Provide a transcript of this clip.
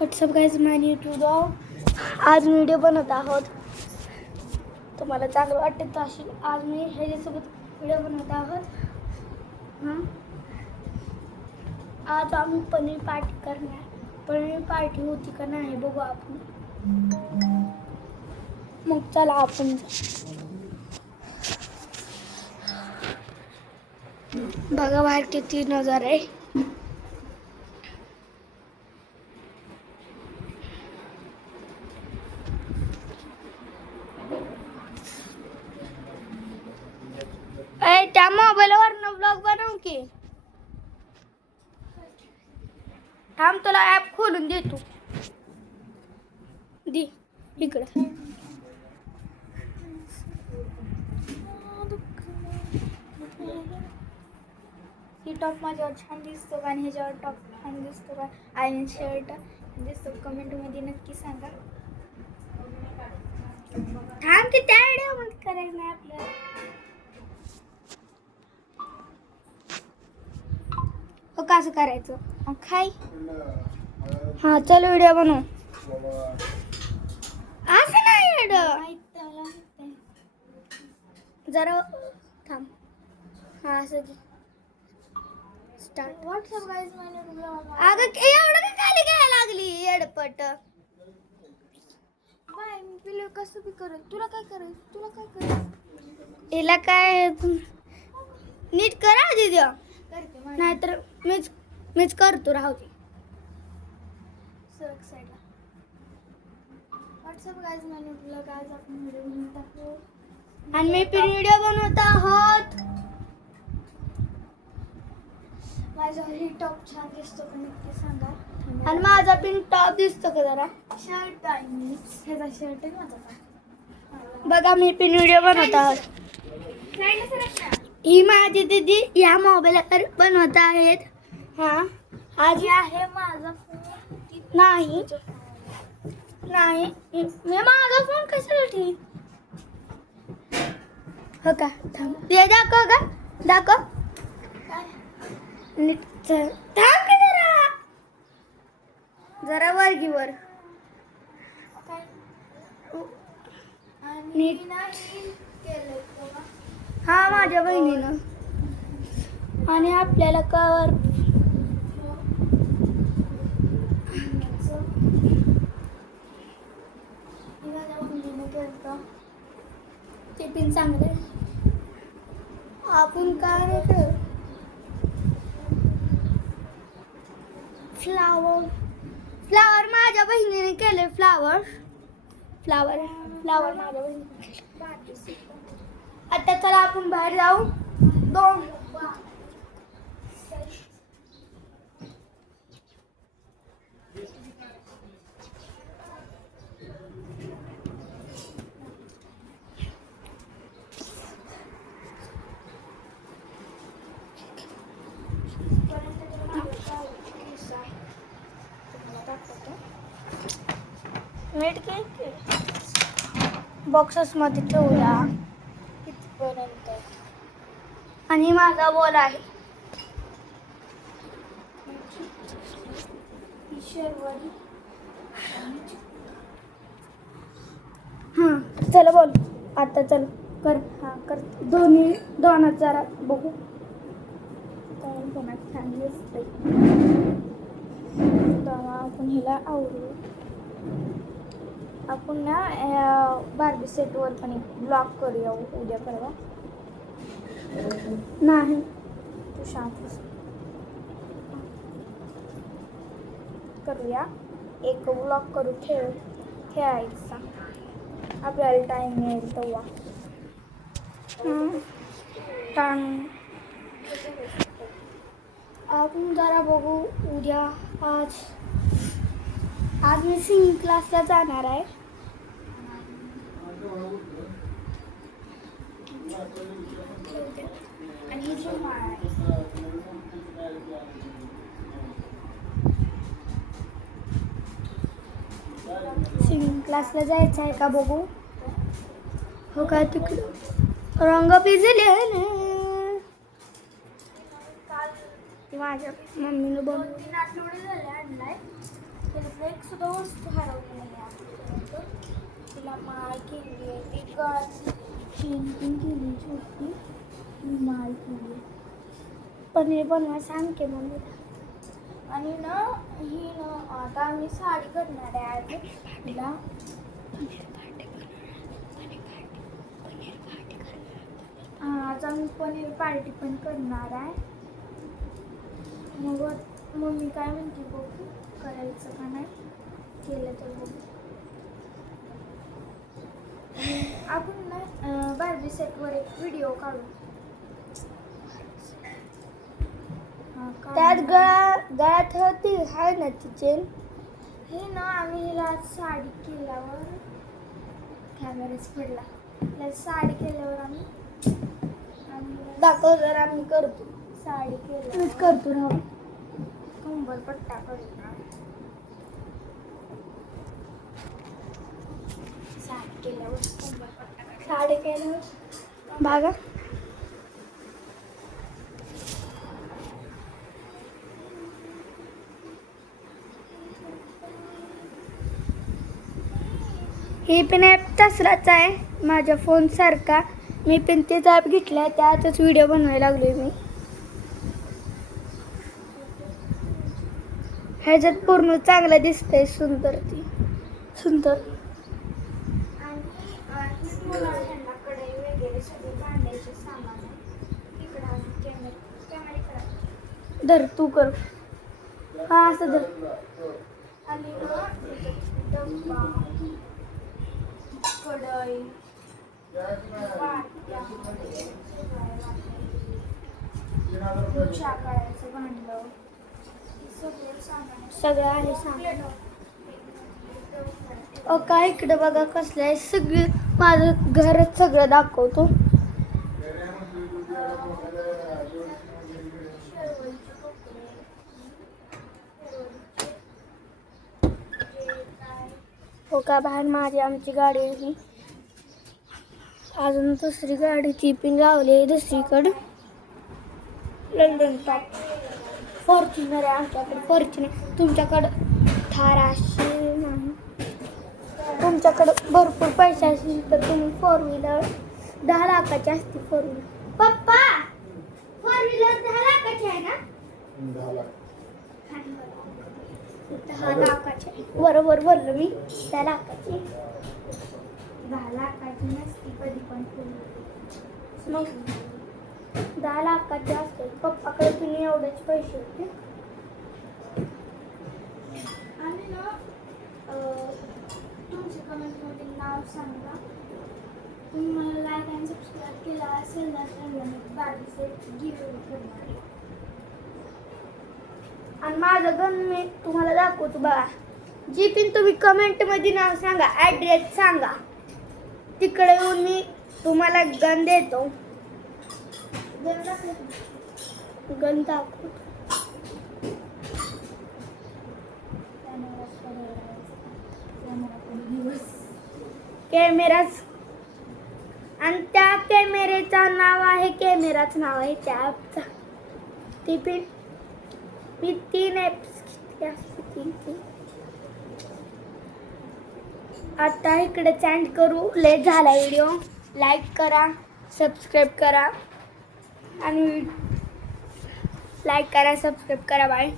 WhatsApp guys माय YouTube आज मी video बनवत आहोत. तुम्हाला चांगलं वाटत असेल. आज मी ह्याच्यासोबत व्हिडिओ बनवत आहोत. आज आम्ही पनीर पार्टी करणार. पनीर पार्टी होती का नाही बघू आपण. मग चला आपण बघा बाहेर किती नजारा आहे. त्या मोबाईलवर ब्लॉग बनवू की थांब तुला ऍप खोलून देतो. दे इकडं. ही टॉप माझ्यावर छान दिसतो का आणि ह्याच्यावर टॉप छान दिसतो का आणि शर्ट दिसतो कमेंटमध्ये नक्की सांगा. थांब की त्या व्हिडिओमध्ये करायचं नाही आपल्याला. कसं करायचं खाई. हा चल व्हिडिओ बनव. असं नाही व्हिडिओ जरा थांब. हा असं की स्टार्ट. व्हॉट्सअप गाईज अगं एवढं का खाली घ्यायला लागली येडपट. बाय मी पिलो कसं बी करेल. तुला काय करायचं हिला काय नीट करा दीदी. नाहीतर मीच करतो. राहू दे सरक साईडला. व्हॉट्सअप गाईज मला ब्लॉग आज आपण व्हिडिओ बनवत आहोत आणि मी पण व्हिडिओ बनवत आहोत. माझा ही टॉप छान दिसतो का नक्की सांगा. आणि माझा पिन टॉप दिसतो का जरा. शर्ट आहे मी ह्याचा शर्ट आहे माझा. बघा मी पिन व्हिडिओ बनवत आहोत. ही माझी दीदी या मोबाईलवर बनवत आहेत. हा आज आहे माझा फोन. नाही नाही मी माझा फोन कशाला ठेवी. हो का थांब ते दाखव का दाखव. थांब की जरा वर्गीवर नीट. हा माझ्या बहिणीनं. आणि आपल्याला कवर ते पण चांगलं. आपण काय फ्लावर माझ्या बहिणीने केले. फ्लावर माझ्या बहिणीने. आता चला आपण बाहेर जाऊ. दोन मीठ घे बॉक्सेस मध्ये ठेवूया कितीपर्यंत. आणि माझा बॉल आहे. हां चला बोल आता. चल कर. हा कर दोन जरा बघू कोणाच छान दिसतंय. आपण हिला आवडू. आपण ना बार्बी सेटवर पण एक ब्लॉग करूया उद्या परवा. नाही तू शांत करूया. एक ब्लॉग करू खेळायचा आपल्याला टाईम मिळेल तेव्हा. आपण जरा बघू उद्या. आज मी सिंगिंग क्लासला जाणार आहे. आणि सिंगिंग क्लासला जायचं आहे का बघू. हो का तिकडं रंग पिजले आहे ना. माझ्या मम्मीनं बनवून 3 आठवडे झाले आणलाय. एक सुद्धा वस्तू हरवली नाही आतापर्यंत. तिला माळ केली आहे, ती गळाची चेन पण केली छोटी, माळ केली. पनीर बनवा सांग की मम्मीला. आणि ना ही ना आता आम्ही साडी करणार आहे आज तिला. आज आम्ही पनीर पार्टी पण करणार आहे. मग मम्मी काय म्हणते बघू, करायचं का नाही, केलं तर बघू. आपण ना बार्बी सेटवर एक व्हिडिओ काढू. त्यात गळ्यात होती आहे ना ती चेन. हे ना आम्ही हिला साडी केल्यावर कॅमेरा स्पीडला साडी केल्यावर आम्ही दाखव जर आम्ही करतो. साडी केल्यावर करतो ना कंबर पट्टा करतो. साडी केल्यावर कंबर पट्टा, साडी केल्यावर भागा. ही पण ॲप तसलाच आहे माझ्या फोनसारखा. मी पण तेच ॲप घेतला, त्यातच व्हिडिओ बनवायला लागलोय मी. ह्याच्यात पूर्ण चांगलं दिसतंय, सुंदर ती सुंदर. धर तू कर. हा असं धर. आणि कढई, चहा काढायचं भांडं, सगळं आहे सामान. काय इकडे बघा कसलं आहे, सगळं माझं घरच सगळं दाखवतो. हो का, बाहेर माझी आमची गाडी आहे. अजून दुसरी गाडी ती पण लावली आहे दुसरीकडं. लंडन टॉप फॉर्च्युनर आहे आमच्याकडे. फॉर्च्युनर तुमच्याकडं थार अशी नाही. तुमच्याकडं भरपूर पैसे असतील तर तुम्ही 4 व्हीलर 10 लाखाची असते. 4 व्हीलर पप्पा, 4 व्हीलर 10 लाखाची आहे ना? 10 लाखाची. बरोबर बोललो मी, 10 लाखाची. 10 लाखाची नसती कधी पण. मग 10 लाखाची असते. पप्पाकडे तुम्ही एवढेच पैसे होते. आणि ना तुमच्या कमेंटमध्ये नाव सांगा. तुम्ही मला लाईक आणि सबस्क्राईब केला असेल ना तर मी बार्बी सेट गिव्हअवे करणार आहे. आणि माझं गन मी तुम्हाला दाखवतो बघा. जी पण तुम्ही कमेंटमध्ये नाव सांगा, ॲड्रेस सांगा, तिकडे येऊन मी तुम्हाला गन देतो. गन दाखवतो. कॅमेराच, आणि त्या कॅमेऱ्याचं नाव आहे, कॅमेराच नाव आहे त्या ॲपचा. ती पण मी 3 ॲप्स घेतली. आता इकडे चॅन्ड करू. लेट झाला व्हिडिओ. लाईक करा, सबस्क्राईब करा आणि लाईक करा, सबस्क्राईब करा. बाय.